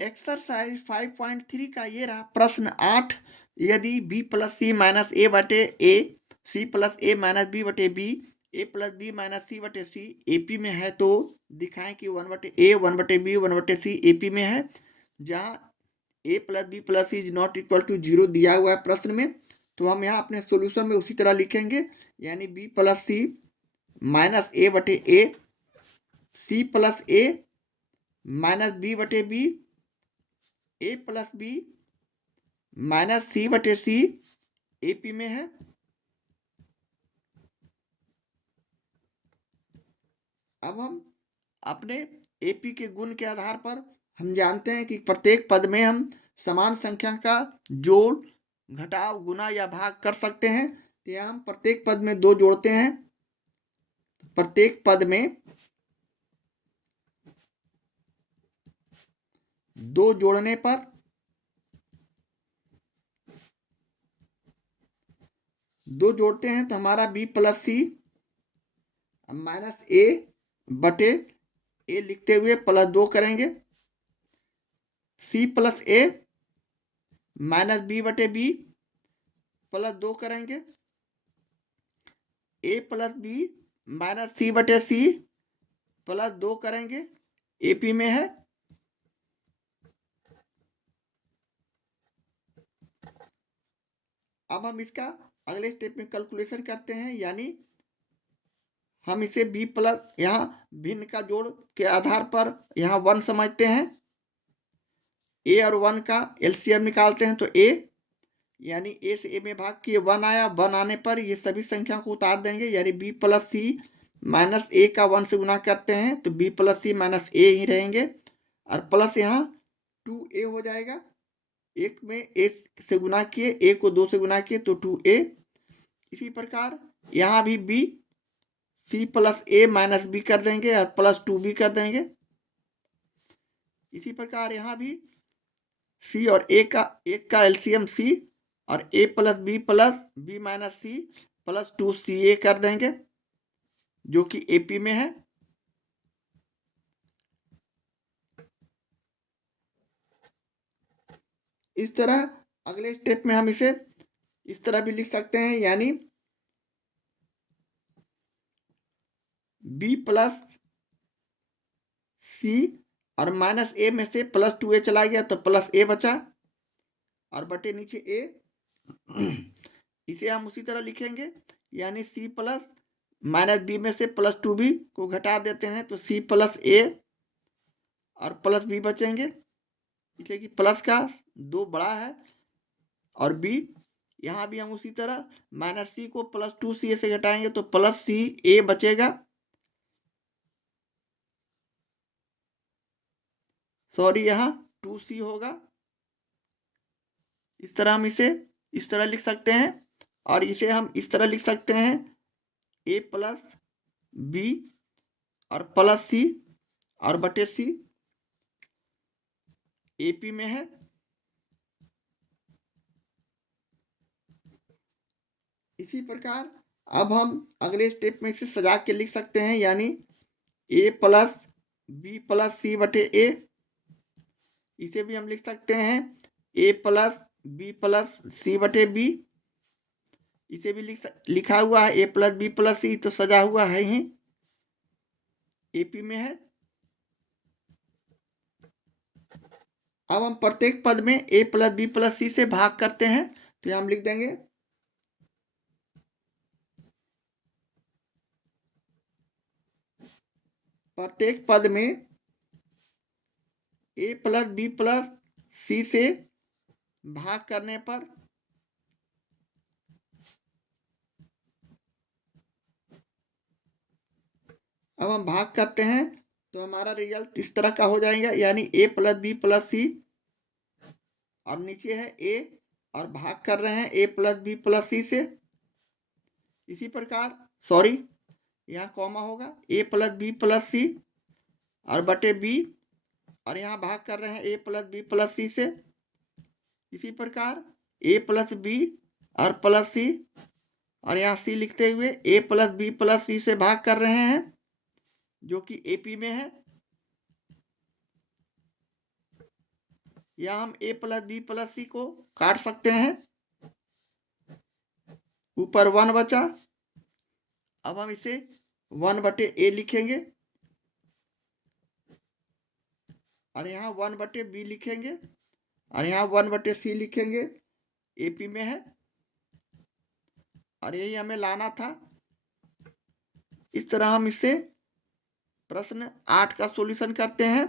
Exercise 5.3 का ये रहा प्रश्न 8। यदि b प्लस सी माइनस ए बटे ए, सी प्लस ए माइनस बी बटे बी, ए प्लस बी माइनस सी बटे सी एपी में है तो दिखाएं कि 1/a 1/b 1/c एपी में है। जहां a plus B plus C is not equal to 0 दिया हुआ है प्रश्न में, तो हम यहाँ अपने सोल्यूशन में उसी तरह लिखेंगे, यानी b प्लस सी माइनस ए बटे ए, सी प्लस ए माइनस बी बटे बी, ए प्लस बी माइनस सी बटे सी एपी में है। अब हम अपने एपी के गुण के आधार पर हम जानते हैं कि प्रत्येक पद में हम समान संख्या का जोड़, घटाव, गुना या भाग कर सकते हैं। तो यहाँ हम प्रत्येक पद में 2 जोड़ते हैं। प्रत्येक पद में 2 जोड़ने पर 2 जोड़ते हैं तो हमारा बी प्लस सी माइनस ए बटे ए लिखते हुए प्लस 2 करेंगे, सी प्लस ए माइनस बी बटे बी प्लस 2 करेंगे, ए प्लस बी माइनस सी बटे सी प्लस 2 करेंगे, एपी में है। अब हम इसका अगले स्टेप में कैलकुलेशन करते हैं, यानी हम इसे b प्लस यहाँ भिन्न का जोड़ के आधार पर यहाँ 1 समझते हैं, a और 1 का एलसीएम निकालते हैं तो a, यानी a से a में भाग किए 1 आया। 1 आने पर ये सभी संख्या को उतार देंगे, यानी b plus C minus A का 1 से गुना करते हैं तो b प्लस सी माइनस ए ही रहेंगे, और प्लस यहाँ 2a हो जाएगा। 1 में a से गुना किए, a को 2 से गुना किए तो 2a। इसी प्रकार यहाँ भी b सी प्लस ए माइनस बी कर देंगे और प्लस 2b कर देंगे। इसी प्रकार यहाँ भी सी और एक का एलसीएम सी और A plus B minus C plus 2ca कर देंगे, जो कि एपी में है। इस तरह अगले स्टेप में हम इसे इस तरह भी लिख सकते हैं, यानी b प्लस सी और माइनस ए में से प्लस 2a चला गया तो प्लस a बचा और बटे नीचे a। इसे हम उसी तरह लिखेंगे, यानी c प्लस माइनस बी में से प्लस 2b को घटा देते हैं तो c प्लस a और प्लस b बचेंगे, इसलिए कि प्लस का 2 बड़ा है और b। यहाँ भी हम उसी तरह माइनस सी को प्लस 2ca से घटाएंगे तो प्लस सी ए बचेगा, सॉरी यहाँ 2c होगा। इस तरह हम इसे इस तरह लिख सकते हैं, और इसे हम इस तरह लिख सकते हैं a प्लस बी और प्लस सी और बटे सी एपी में है। इसी प्रकार अब हम अगले स्टेप में इसे सजा के लिख सकते हैं, यानी a प्लस बी प्लस सी बटे ए। इसे भी हम लिख सकते हैं a प्लस बी प्लस सी बटे बी। इसे भी लिखा हुआ है a प्लस बी प्लस सी, तो सजा हुआ है ही, एपी में है। अब हम प्रत्येक पद में a प्लस बी प्लस सी से भाग करते हैं, तो हम लिख देंगे प्रत्येक पद में a प्लस बी प्लस सी से भाग करने पर अब हम भाग करते हैं तो हमारा रिजल्ट इस तरह का हो जाएगा, यानी a प्लस बी प्लस सी और नीचे है a और भाग कर रहे हैं a प्लस बी प्लस सी से। इसी प्रकार सॉरी यहाँ कॉमा होगा, a प्लस बी प्लस सी और बटे b, और यहाँ भाग कर रहे हैं a प्लस बी प्लस सी से। इसी प्रकार a प्लस बी और प्लस सी, और यहाँ c लिखते हुए a प्लस बी प्लस सी से भाग कर रहे हैं, जो कि एपी में है। या हम a प्लस बी प्लस सी को काट सकते हैं। ऊपर 1 बचा। अब हम इसे 1/a लिखेंगे और यहाँ 1/b लिखेंगे और यहाँ 1/c लिखेंगे। AP में है और यही हमें लाना था। इस तरह हम इसे प्रश्न 8 का सॉल्यूशन करते हैं।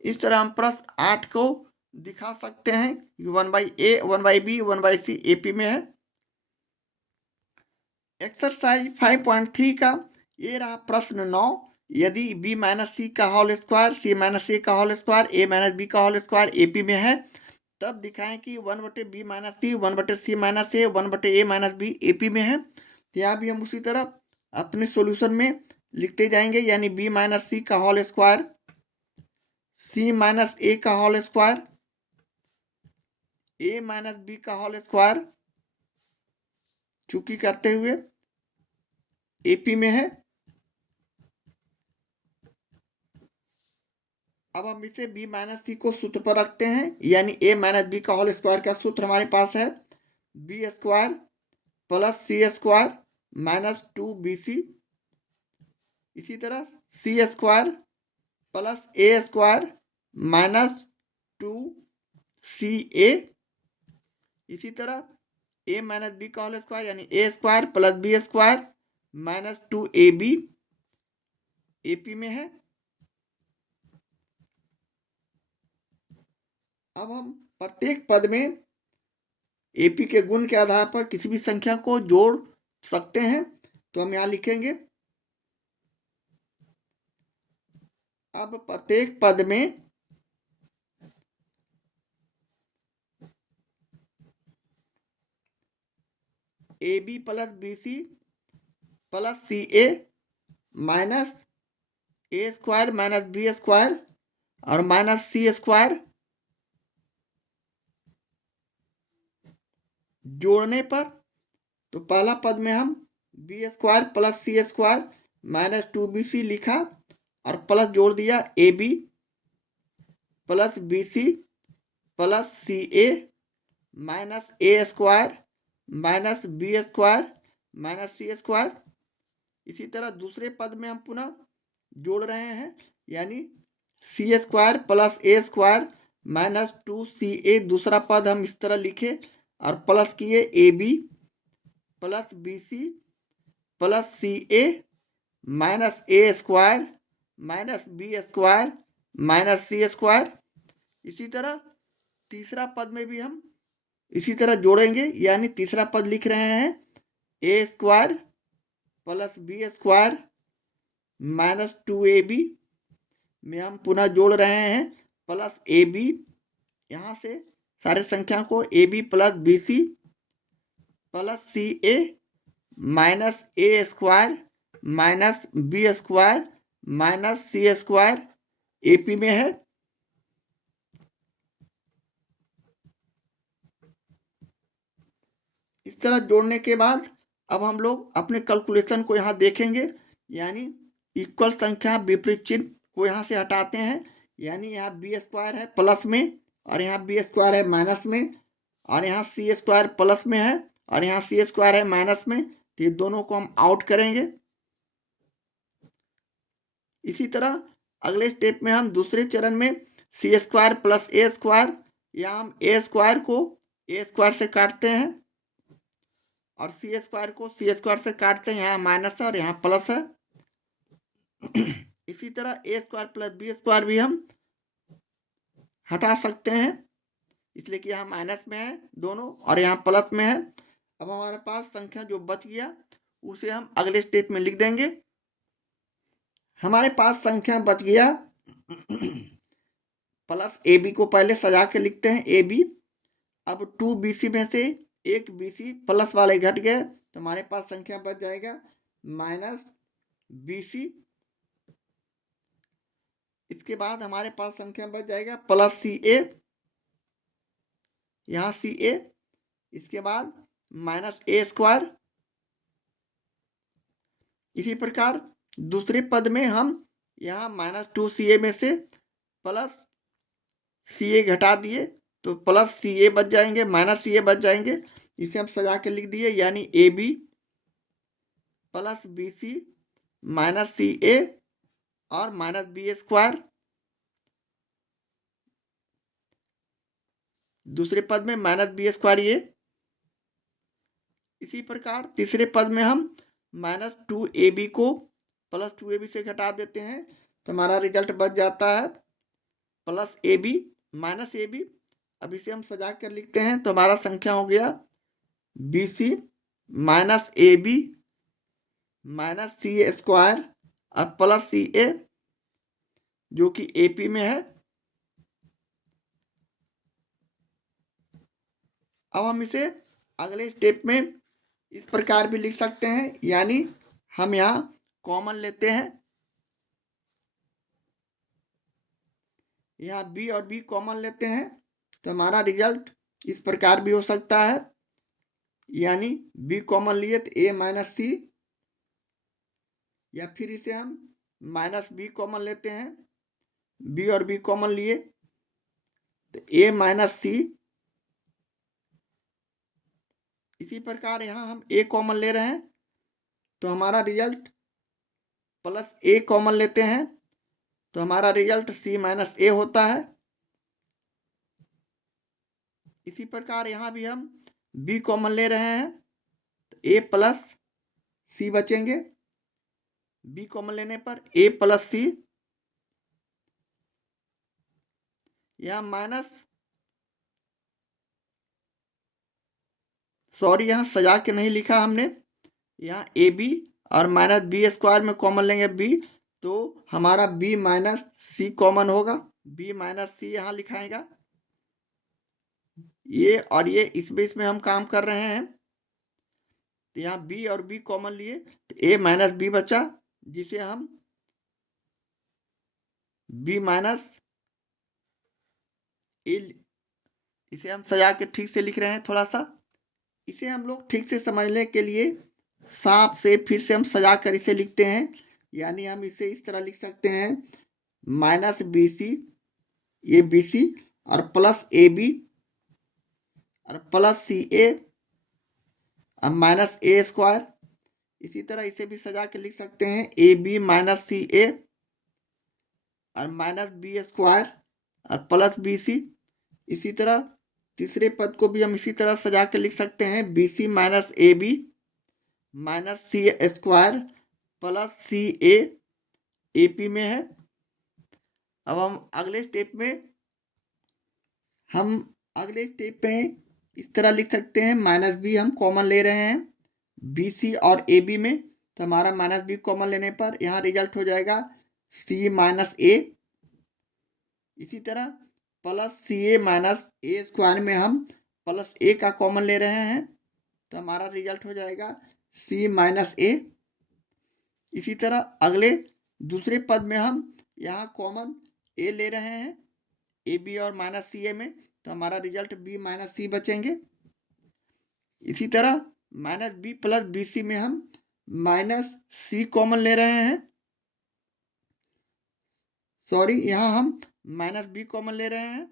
इस तरह हम प्रश्न 8 को दिखा सकते हैं। 1/a 1/b 1/c AP में है। एक्सरसाइज 5.3 का ये रहा प्रश्न 9। यदि b माइनस सी का whole square, c minus A का whole square, a minus B का होल स्क्वायर AP में है, तब दिखाएं कि 1/b minus C 1/c minus A 1/a minus B AP में है। तो यहाँ भी हम उसी तरह अपने सॉल्यूशन में लिखते जाएंगे, यानी b माइनस सी का whole square, c minus A का whole square, a minus B का होल स्क्वायर चूंकि करते हुए AP में है। अब हम इसे b माइनस सी को सूत्र पर रखते हैं, यानी a माइनस बी का होल स्क्वायर का सूत्र हमारे पास है b स्क्वायर प्लस सी स्क्वायर माइनस 2bc। इसी तरह c square plus a square minus 2ca। इसी तरह a माइनस बी का होल स्क्वायर यानी a square plus b square minus 2ab AP में है। अब हम प्रत्येक पद में AP के गुण के आधार पर किसी भी संख्या को जोड़ सकते हैं। तो हम यहाँ लिखेंगे, अब प्रत्येक पद में AB plus BC plus CA minus A square minus B square और माइनस C स्क्वायर जोड़ने पर, तो पहला पद में हम b स्क्वायर प्लस सी स्क्वायर माइनस 2bc लिखा और प्लस जोड़ दिया ab plus bc plus ca minus a square minus b square minus c square. इसी तरह दूसरे पद में हम पुनः जोड़ रहे हैं, यानी C square plus a square minus 2ca दूसरा पद हम इस तरह लिखे और प्लस किए ab plus bc plus ca minus a square minus b square minus c square. इसी तरह तीसरा पद में भी हम इसी तरह जोड़ेंगे, यानी तीसरा पद लिख रहे हैं a square plus b square minus 2ab में हम पुनः जोड़ रहे हैं प्लस ab, यहाँ से सारे संख्या को ab plus bc plus ca minus a square minus b square minus c square AP में है। इस तरह जोड़ने के बाद अब हम लोग अपने कैलकुलेशन को यहाँ देखेंगे, यानी इक्वल संख्या विपरीत चिन्ह को यहाँ से हटाते हैं, यानी यहाँ b स्क्वायर है प्लस में और यहाँ b स्क्वायर है माइनस में और यहाँ c स्क्वायर प्लस में है और यहाँ c स्क्वायर है माइनस में, तो ये दोनों को हम आउट करेंगे। इसी तरह अगले स्टेप में हम दूसरे चरण में सी स्क्वायर प्लस ए स्क्वायर, या हम ए स्क्वायर को ए स्क्वायर से काटते हैं और सी स्क्वायर को सी स्क्वायर से काटते हैं, यहाँ माइनस है और यहाँ प्लस है। इसी तरह ए स्क्वायर प्लस बी स्क्वायर भी हम हटा सकते हैं, इसलिए कि यहाँ माइनस में है दोनों और यहाँ प्लस में है। अब हमारे पास संख्या जो बच गया उसे हम अगले स्टेप में लिख देंगे। हमारे पास संख्या बच गया प्लस ए बी को पहले सजा के लिखते हैं ए बी। अब 2bc में से एक bc प्लस वाले घट गए तो हमारे पास संख्या बच जाएगा माइनस bc। इसके बाद हमारे पास संख्या बच जाएगा प्लस ca, यहाँ ca। इसके बाद माइनस a स्क्वायर। इसी प्रकार दूसरे पद में हम यहाँ माइनस 2ca में से प्लस सी ए घटा दिए तो प्लस सी ए बच जाएंगे, माइनस सी ए बच जाएंगे। इसे हम सजा के लिख दिए, यानी A B plus B C minus C A और माइनस बी स्क्वायर। दूसरे पद में माइनस बी स्क्वायर ये। इसी प्रकार तीसरे पद में हम माइनस टू ए बी को प्लस टू ए बी से घटा देते हैं तो हमारा रिजल्ट बच जाता है plus A B minus A B. अब इसे हम सजा कर लिखते हैं तो हमारा संख्या हो गया B C minus A B minus C A square और प्लस सी ए जो कि ए पी में है। अब हम इसे अगले स्टेप में इस प्रकार भी लिख सकते हैं, यानी हम यहाँ कॉमन लेते हैं, यहाँ बी और बी कॉमन लेते हैं तो हमारा रिजल्ट इस प्रकार भी हो सकता है, यानी बी कॉमन लिए तो ए माइनस सी, या फिर इसे हम माइनस बी कॉमन लेते हैं, बी और बी कॉमन लिए तो ए माइनस सी। इसी प्रकार यहाँ हम ए कॉमन ले रहे हैं तो हमारा रिजल्ट प्लस ए कॉमन लेते हैं तो हमारा रिजल्ट सी माइनस ए होता है। इसी प्रकार यहाँ भी हम बी कॉमन ले रहे हैं तो ए प्लस सी बचेंगे, बी कॉमन लेने पर ए प्लस सी। यहाँ माइनस सॉरी यहाँ सजा के नहीं लिखा हमने, यहाँ ए बी और माइनस बी स्क्वायर में कॉमन लेंगे बी तो हमारा बी माइनस सी कॉमन होगा, बी माइनस सी यहाँ लिखाएगा। ये और ये इसमें हम काम कर रहे हैं तो यहाँ बी और बी कॉमन लिए तो ए माइनस बी बचा, जिसे हम बी माइनस ए, इसे हम सजा के ठीक से लिख रहे हैं थोड़ा सा। इसे हम लोग ठीक से समझने के लिए साफ से फिर से हम सजा कर इसे लिखते हैं, यानी हम इसे इस तरह लिख सकते हैं माइनस बी सी, ये बी सी और प्लस ए बी और प्लस सी ए और माइनस ए स्क्वायर। इसी तरह इसे भी सजा के लिख सकते हैं ए बी माइनस सी ए और माइनस बी स्क्वायर और प्लस बी सी। इसी तरह तीसरे पद को भी हम इसी तरह सजा के लिख सकते हैं B C minus A B minus C square plus C A P में है। अब हम अगले स्टेप में इस तरह लिख सकते हैं माइनस बी हम कॉमन ले रहे हैं बी सी और ए बी में तो हमारा माइनस बी कॉमन लेने पर यहाँ रिजल्ट हो जाएगा सी माइनस ए। इसी तरह प्लस सी ए माइनस ए स्क्वायर में हम प्लस ए का कॉमन ले रहे हैं तो हमारा रिजल्ट हो जाएगा सी माइनस ए। इसी तरह अगले दूसरे पद में हम यहाँ कॉमन ए ले रहे हैं ए बी और माइनस सी ए में तो हमारा रिजल्ट बी माइनस सी बचेंगे। इसी तरह minus B plus B C में हम माइनस सी कॉमन ले रहे हैं, सॉरी यहाँ हम माइनस बी कॉमन ले रहे हैं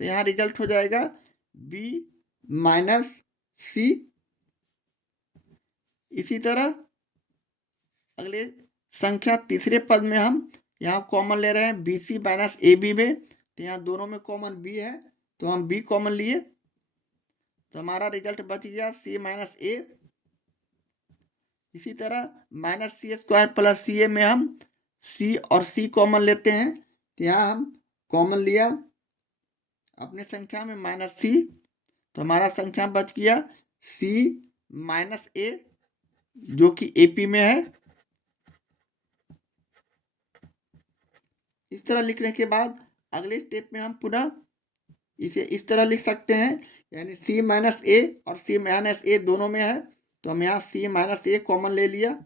तो यहाँ रिजल्ट हो जाएगा बी माइनस सी। इसी तरह अगले संख्या तीसरे पद में हम यहाँ कॉमन ले रहे हैं B C minus A B में तो यहाँ दोनों में कॉमन बी है तो हम बी कॉमन लिए तो हमारा रिजल्ट बच गया सी माइनस ए। इसी तरह minus C square plus C ए में हम सी और सी कॉमन लेते हैं तो यहाँ हम कॉमन लिया अपने संख्या में माइनस सी तो हमारा संख्या बच गया सी माइनस ए जो कि एपी में है। इस तरह लिखने के बाद अगले स्टेप में हम पुनः इसे इस तरह लिख सकते हैं, यानी सी माइनस ए और सी माइनस ए दोनों में है तो हम यहाँ सी माइनस ए कॉमन ले लिया।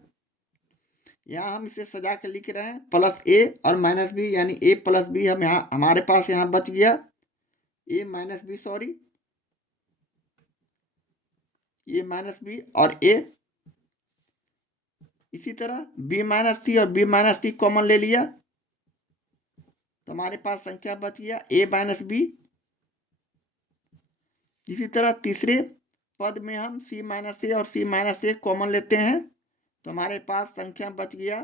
यहाँ हम इसे सजा के लिख रहे हैं प्लस ए और माइनस बी, यानी ए प्लस बी हम यहाँ हमारे पास यहाँ बच गया ए माइनस बी, सॉरी ए माइनस बी और ए। इसी तरह बी माइनस सी और बी माइनस सी कॉमन ले लिया तो हमारे पास संख्या बच गया a माइनस बी। इसी तरह तीसरे पद में हम c माइनस ए और c माइनस ए कॉमन लेते हैं, तो हमारे पास संख्या बच गया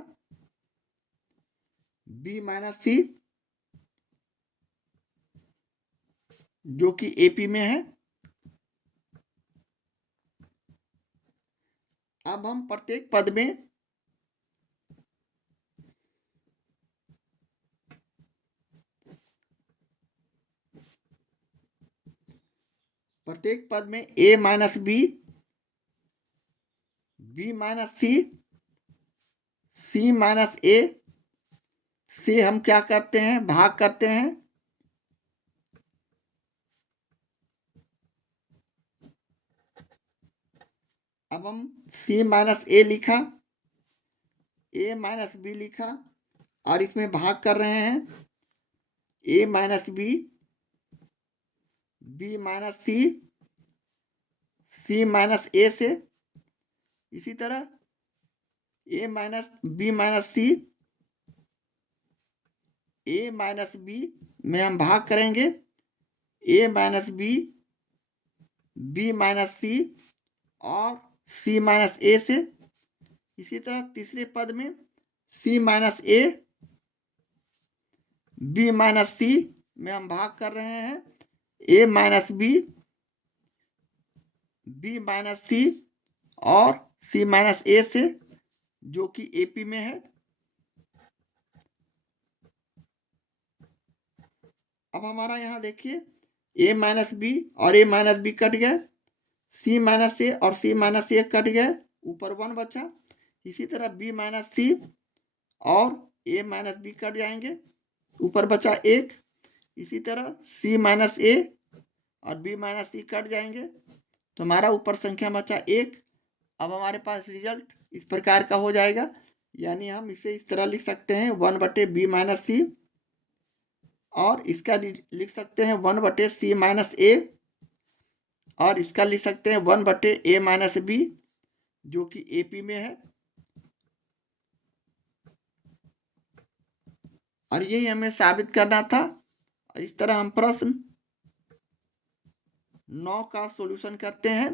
b माइनस सी, जो कि एपी में है। अब हम प्रत्येक पद में a minus B, b minus C, c minus A से हम क्या करते हैं, भाग करते हैं। अब हम c माइनस ए लिखा, a माइनस बी लिखा और इसमें भाग कर रहे हैं a minus B, b minus C, c minus A से। इसी तरह a minus B minus C, a minus B में हम भाग करेंगे a minus B, b minus C और c माइनस ए से। इसी तरह तीसरे पद में c minus A, b minus C में हम भाग कर रहे हैं a minus B, b minus C और c माइनस ए से, जो कि एपी में है। अब हमारा यहाँ देखिए a माइनस बी और a माइनस बी कट गए, c माइनस ए और c माइनस ए कट गए, ऊपर 1 बचा। इसी तरह b माइनस सी और a माइनस बी कट जाएंगे, ऊपर बचा 1। इसी तरह c माइनस ए और b माइनस सी कट जाएंगे, तो हमारा ऊपर संख्या बचा 1। अब हमारे पास रिजल्ट इस प्रकार का हो जाएगा, यानी हम इसे इस तरह लिख सकते हैं 1/b माइनस सी, और इसका लिख सकते हैं 1/c माइनस ए, और इसका लिख सकते हैं 1/a माइनस बी, जो कि एपी में है। और यही हमें साबित करना था। और इस तरह हम प्रश्न 9 का सॉल्यूशन करते हैं।